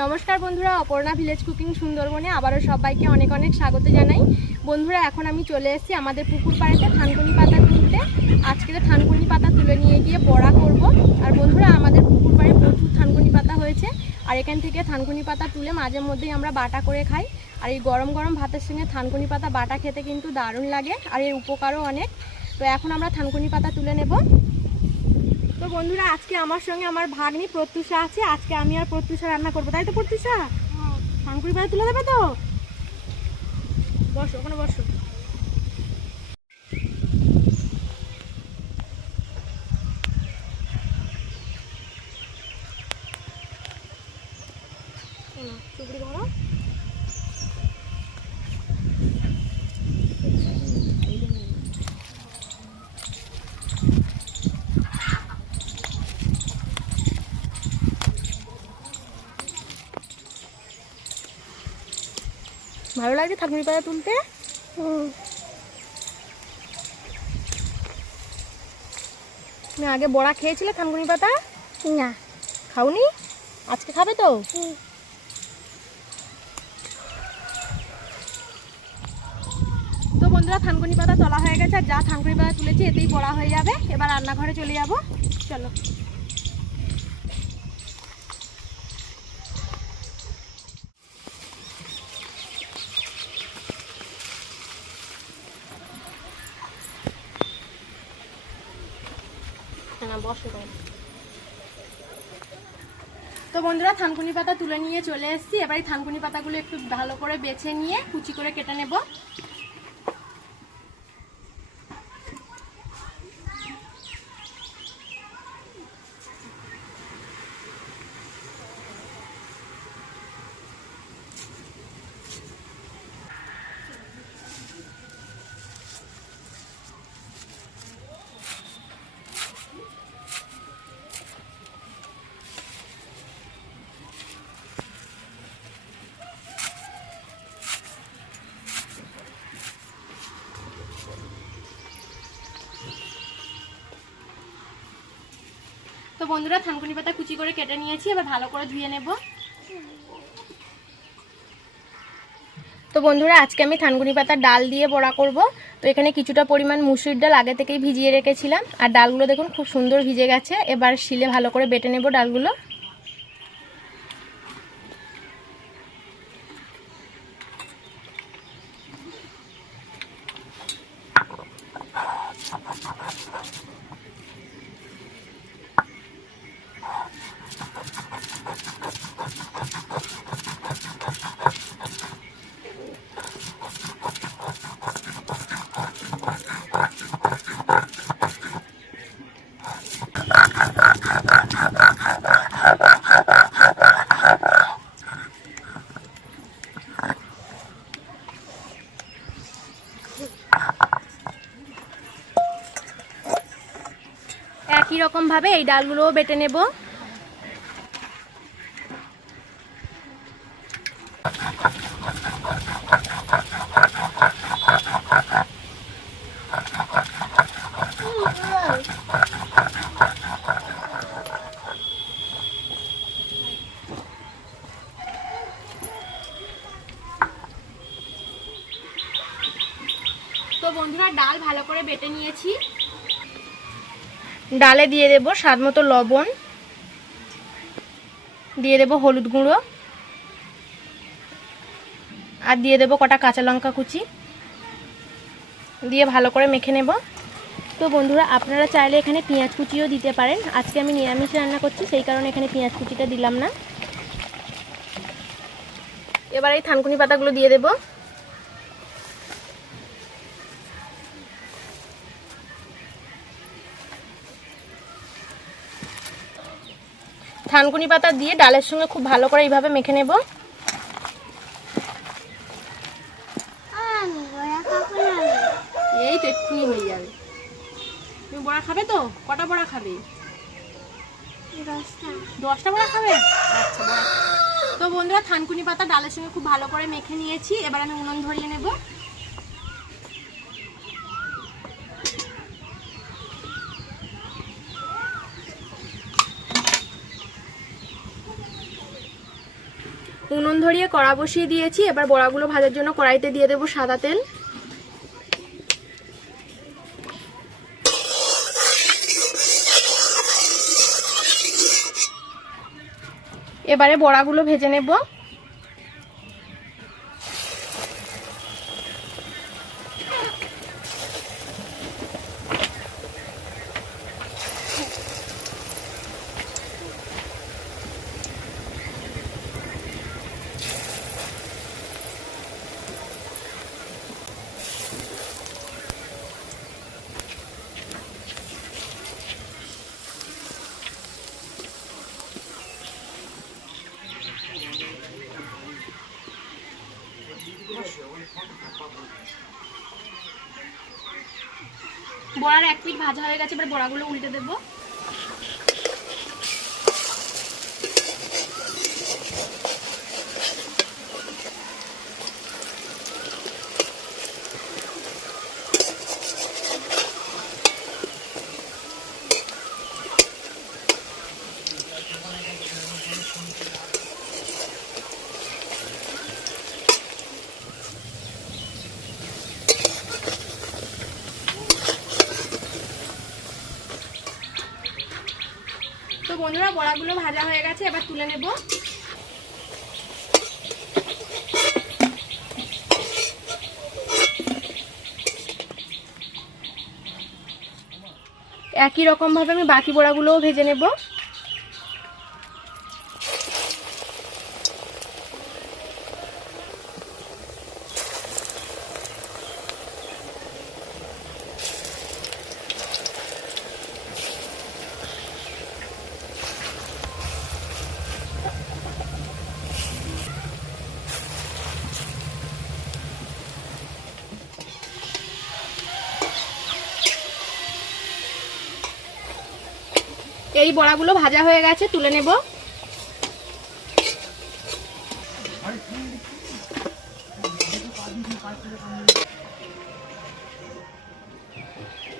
নমস্কার বন্ধুরা, Aparna village cooking সুন্দরবনে আবারও সবাইকে অনেক অনেক স্বাগত জানাই। বন্ধুরা, এখন আমি চলে এসেছি আমাদের পুকুর পাড়েতে থানকুনি পাতা তুলতে। আজকে থানকুনি পাতা তুলে নিয়ে গিয়ে বড়া করব। আর বন্ধুরা, আমাদের পুকুর পাড়ে প্রচুর থানকুনি পাতা হয়েছে। আর এখান থেকে থানকুনি পাতা তুলে মাঝে মধ্যেই আমরা বাটা করে খাই। আর এই গরম গরম ভাতের সঙ্গে থানকুনি পাতা বাটা খেতে কিন্তু দারুণ লাগে, আর এর উপকারও অনেক। তো এখন আমরা থানকুনি পাতা তুলে নেব। তো বন্ধুরা, আজকে আমার সঙ্গে আমার ভাগ্নি প্রত্যুষা আছে। আজকে আমি আর প্রত্যুষা রান্না করবো, তাই তো প্রত্যুষা? থানকুনি পাতা তুলে দেবে তো? বসো, ওখানে বসো। চুপড়ি ধরো। ভালো লাগছে থানকুনি পাতা তুলতে? না, আগে বড়া খেয়েছিলে থানকুনি পাতা? না। খাওনি? আজকে খাবে তো? তো বন্ধুরা, থানকুনি পাতা তোলা হয়ে গেছে। আর যা থানকুনি পাতা তুলেছি এতেই বড়া হয়ে যাবে। এবার রান্নাঘরে চলে যাব, চলো। তো বন্ধুরা, থানকুনি পাতা তুলে নিয়ে চলে এসেছি। এবার এই থানকুনি পাতাগুলো একটু ভালো করে বেছে নিয়ে কুচি করে কেটে নেব। তো বন্ধুরা, থানকুনি পাতা কুচি করে কেটে নিয়েছি। এবার ভালো করে ধুয়ে নেব। তো বন্ধুরা, আজকে আমি থানকুনি পাতার ডাল দিয়ে বড়া করব। তো এখানে কিছুটা পরিমাণ মুসুরির ডাল আগে থেকেই ভিজিয়ে রেখেছিলাম। আর ডালগুলো দেখুন খুব সুন্দর ভিজে গেছে। এবার শিলে ভালো করে বেটে নেব ডালগুলো। একই রকম ভাবে এই ডালগুলোও বেটে নেব। তো বন্ধুরা, ডাল ভালো করে বেটে নিয়েছি। ডালে দিয়ে দেব স্বাদ মতো লবণ, দিয়ে দেব হলুদ গুঁড়ো, আর দিয়ে দেব কটা কাঁচা লঙ্কা কুচি, দিয়ে ভালো করে মেখে নেব। তো বন্ধুরা, আপনারা চাইলে এখানে পেঁয়াজ কুচিও দিতে পারেন। আজকে আমি নিরামিষ রান্না করছি, সেই কারণে এখানে পেঁয়াজ কুচিটা দিলাম না। এবার এই থানকুনি পাতাগুলো দিয়ে দেব। থানকুনি পাতা দিয়ে ডালের সঙ্গে খুব ভালো করে এইভাবে মেখে নেব। এই তো এক্ষুনি হয়ে যাবে। তুমি বড়া খাবে তো? কটা বড়া খাবে? 10টা বড়া খাবে? আচ্ছা, বড়া। তো বন্ধুরা, থানকুনি পাতা ডালের সঙ্গে খুব ভালো করে মেখে নিয়েছি। এবার আমি উনুন ধরিয়ে নেব। উনুন ধরিয়ে কড়া বসিয়ে দিয়েছি। এবার বড়াগুলো ভাজার জন্য কড়াইতে দিয়ে দেবো সাদা তেল। এবারে বড়াগুলো ভেজে নেব। বড়ার এক পিঠ ভাজা হয়ে গেছে, এবার বড়াগুলো উল্টে দেবো। তো বন্ধুরা বড়াগুলো ভাজা হয়ে গেছে, এবার তুলে নেব। একই রকম ভাবে আমি বাকি বড়াগুলোও ভেজে নেব। এই বড়াগুলো ভাজা হয়ে গেছে, তুলে নেব।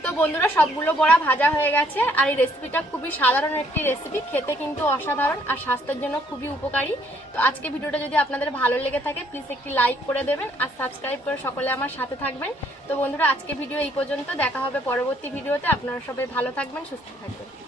তো বন্ধুরা সবগুলো বড়া ভাজা হয়ে গেছে। আর এই রেসিপিটা খুবই সাধারণ একটি রেসিপি, খেতে কিন্তু অসাধারণ আর স্বাস্থ্যের জন্য খুবই উপকারী। তো আজকে ভিডিওটা যদি আপনাদের ভালো লেগে থাকে প্লিজ একটি লাইক করে দেবেন আর সাবস্ক্রাইব করে সকলে আমার সাথে থাকবেন। তো বন্ধুরা আজকে ভিডিও এই পর্যন্ত, দেখা হবে পরবর্তী ভিডিওতে। আপনারা সবাই ভালো থাকবেন, সুস্থ থাকবেন।